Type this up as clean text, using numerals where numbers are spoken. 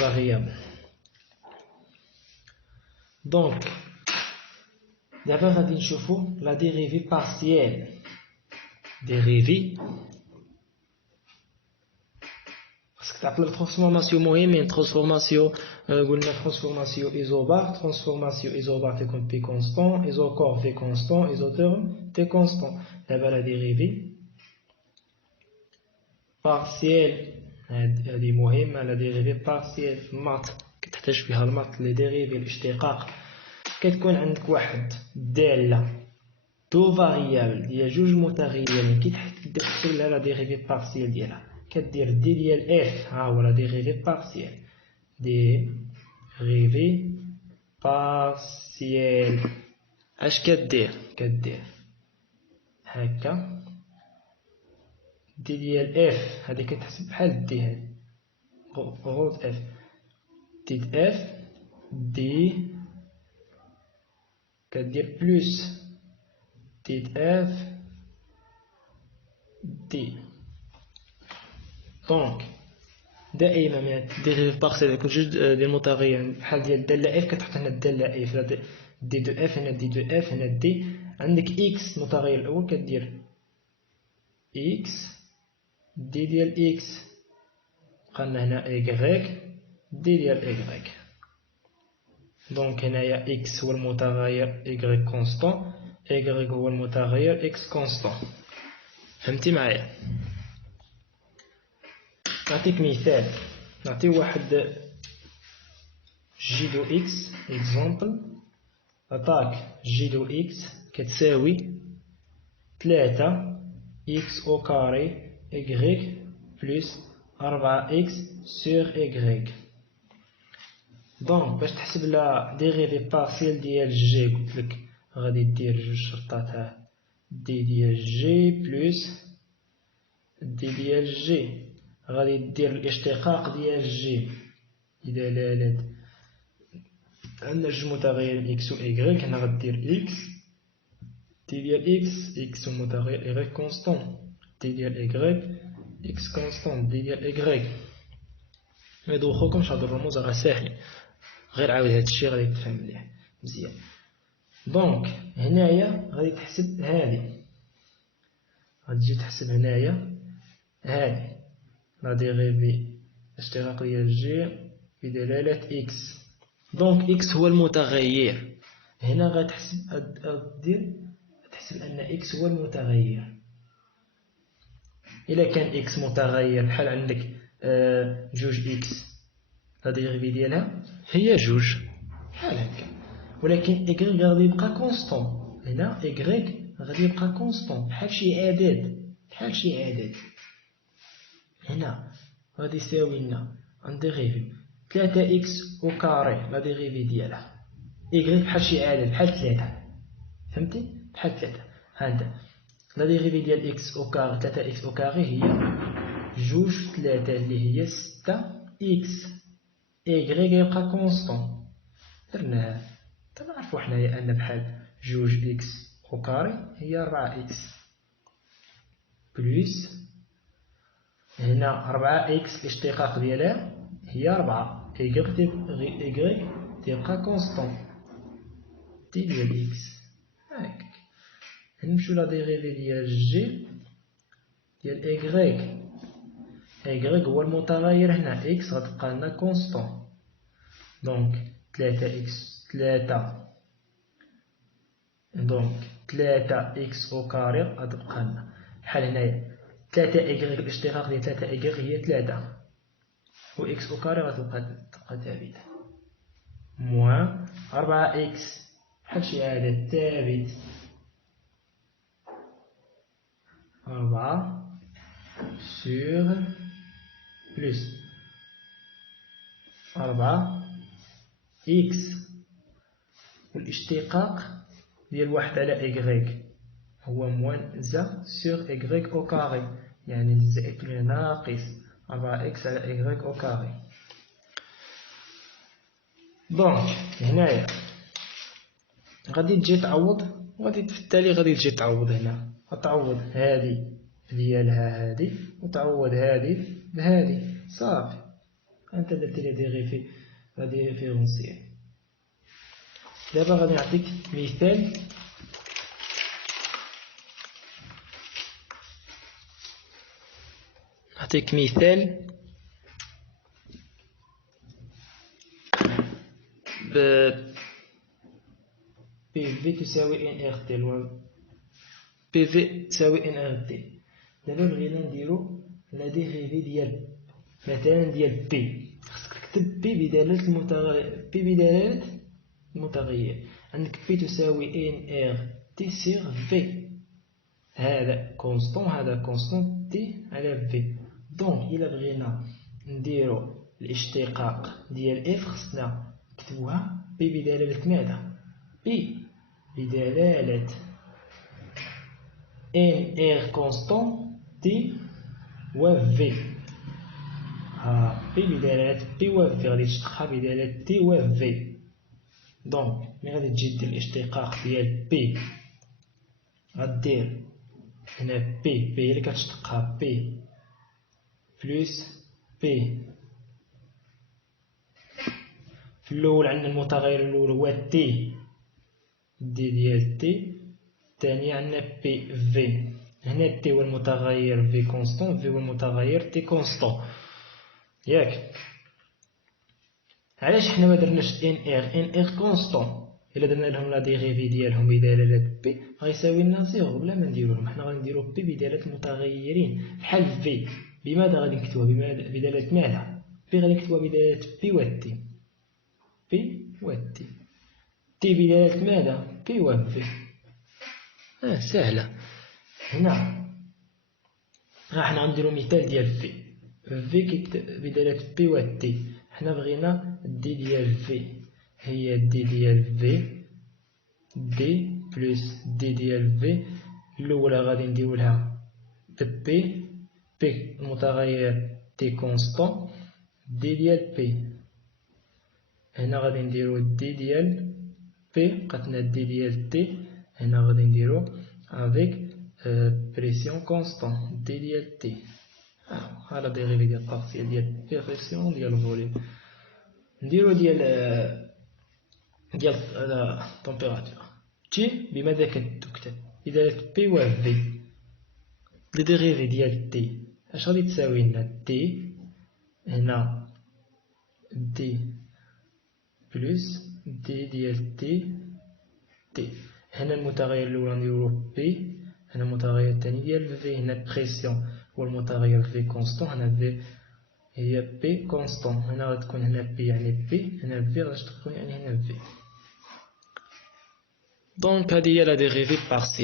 variable. Donc d'abord غادي نشوفوا la dérivée partielle. Dérivée parce que تعطي الترانسفورماسيون مهمين. ترانسفورماسيون قلنا ترانسفورماسيون ايزوبار، ترانسفورماسيون ايزوبار تكون بي كونستون، ايزوكور في كونستون، ايزوتيرم تي كونستون. دابا لا ديريفي بارسيال هذه مهمة. لا ديريفي بارسيال في المات كتحتاج فيها المات لي ديريفي الاشتقاق. كتكون عندك واحد دالة دو فاريابل ديال جوج متغيرين كي تحسب لها لا ديريفي بارسيال ديالها كدير دي ديال اف. ها هو لا ديريفي بارسيال. ديريفي بارسيال اش كدير هكا دي ديال اف. هذه كتحسب بحال دي هذه غوت اف دي اف دي كدير بلوس دي اف دي. دونك دائما من ديريفي بارسيال يكون جوج ديال المتغيرين بحال ديال الدالة اف كتحط هنا الدالة اف. دي دو اف هنا دي دو اف هنا دي. عندك اكس المتغير الاول كدير اكس دي ديال اكس. بقالنا هنا ايكغيك دي ديال ايكغيك. دونك هنايا اكس هو المتغير ايكغيك كونستون، ايكغيك هو المتغير اكس كونستون. فهمتي معايا؟ نعطيك مثال. نعطي واحد جي دو اكس اكزامبل. اتاك جي دو اكس كتساوي 3 اكس او كاري ايكغيك بلس 4 اكس سور ايكغيك. دونك باش تحسب لا ديريفي بارسيال ديال جي قلتلك غادي دير جوج شرطات. دي ديال جي بلس دي ديال جي. غادي دير الاشتقاق ديال جي بدلالة عندنا جوج متغيرين اكس و ايكغيك. هنا غدير اكس دي ديال اكس. اكس هو متغير ايكغيك كونستون دي ديال ايكغيك اكس كونستون دي ديال ايكغيك. هادو خوكمش هاد الرموز راه ساهلين، غير عاود هادشي غادي تفهم مليح مزيان. دونك هنايا غادي تحسب هادي، غتجي تحسب هنايا هادي لا ديريفي اشتقاق ديال جي بدلالة اكس. دونك اكس هو المتغير. هنا غتحسب تحسب ان اكس هو المتغير. الا كان اكس متغير بحال عندك جوج اكس لا ديريفي ديالها هي جوج بحال هكا. ولكن ايكغيك غادي يبقى كونستون. هنا ايكغيك غادي يبقى كونستون بحال شي عدد. هنا غادي يساوي لنا نديريفي 3 اكس او كاري لا ديريفي ديالها ايكغيك بحال شي عدد بحال 3. فهمتي؟ بحال 3. هانت لا ديريفي ديال اكس او كاري 3 اكس او كاري هي جوج في 3 اللي هي 6 اكس. ايكغيك يبقى كونستون درناها. تنعرفو حنايا ان بحال جوج اكس او كاري هي 4 اكس بلس هنا 4 اكس الاشتقاق ديالها هي 4. ايكغيك تيبقى كونستون دي ديال اكس. هاك نمشيو لا ديريفي ديال جي ديال ايكغيك. ايكغيك هو المتغير هنا اكس غتبقى لنا كونستون. دونك 3 اكس او كاري غتبقى لنا بحال هنايا 3 ايكغيك الاشتقاق ديال 3 ايكغيك هي 3 و اكس او كاري غتبقى ثابته موان 4 اكس بحال شي عدد ثابت 4 سور بلس 4 اكس والاشتقاق ديال واحد على ايكغيك هو موان زا سور ايكغيك او كاري، يعني الزائد ناقص 4 اكس على ايكغيك او كاري. دونك هنايا غادي تجي تعوض وغادي في التالي غادي تجي تعوض. هنا غتعوض هادي ديالها هادي وتعوض هادي بهادي صافي. أنت درتي لي ديريفي ديفيرونسيال. دابا غادي نعطيك مثال PV تساوي NRT PV تساوي NRT. دابا بغينا نديرو لا ديريفي ديال مثلا ديال P. خصك تكتب P بدلالة المتغير. عندك P تساوي NRT سيغ V. هذا كونستون هذا كونستون تي على في. دونك إلا بغينا نديرو الاشتقاق ديال اف خصنا نكتبوها بي بدلالة ماذا؟ بي بدلالة ان ار كونستون تي و في. بي بدلالة بي و في غادي تشتقها بدلالة تي و في. دونك ملي غادي تجي دير الاشتقاق ديال بي غدير هنا بي هي اللي كتشتقها بي بلس بي. في الأول عندنا المتغير الأول هو تي دي ديال تي. الثاني عندنا بي في. هنا تي هو المتغير في كونستون في هو المتغير تي كونستون ياك. علاش حنا ما درناش ان ار كونستون؟ إلا درنا لهم لا ديريفي ديالهم بدلالة بي غيساوي لنا زيرو بلا ما نديروهم. حنا غادي نديرو بي بدلالة المتغيرين بحال في. بماذا غادي نكتبوها؟ بدلالة ماذا؟ بي غادي نكتبوها بدلالة بي و تي. بي و تي. تي بدلالة ماذا؟ بي و في. سهلة. هنا حنا غنديرو مثال ديال في. في بدلالة بي و تي. حنا بغينا دي ديال في هي دي ديال في دي بلس دي ديال في. الأولى غادي نديرو لها بي بي المتغير تي كونستون دي ديال بي. هنا غادي نديرو دي ديال بي بقاتنا دي ديال تي. هنا غادي نديرو افيك بريسيون كونستون دي ديال تي. ها لا ديريفي ديال بارتيال ديال بريسيون ديال الفوليوم. نديرو ديال لا تمبيراتور. تي بماذا كتكتب؟ بدلالة بي و في. لي ديريفي ديال تي اش غادي تساوي لنا؟ تي هنا دي بلس دي ديال تي تي. هنا المتغير الأول نديرو بي. هنا المتغير الثاني ديال في. هنا بريسيون هو المتغير في كونستون. هنا في هي بي كونستون. هنا غتكون هنا بي يعني بي. هنا في غتكون يعني هنا في. دونك هذه هي لا ديريفي بارسيال.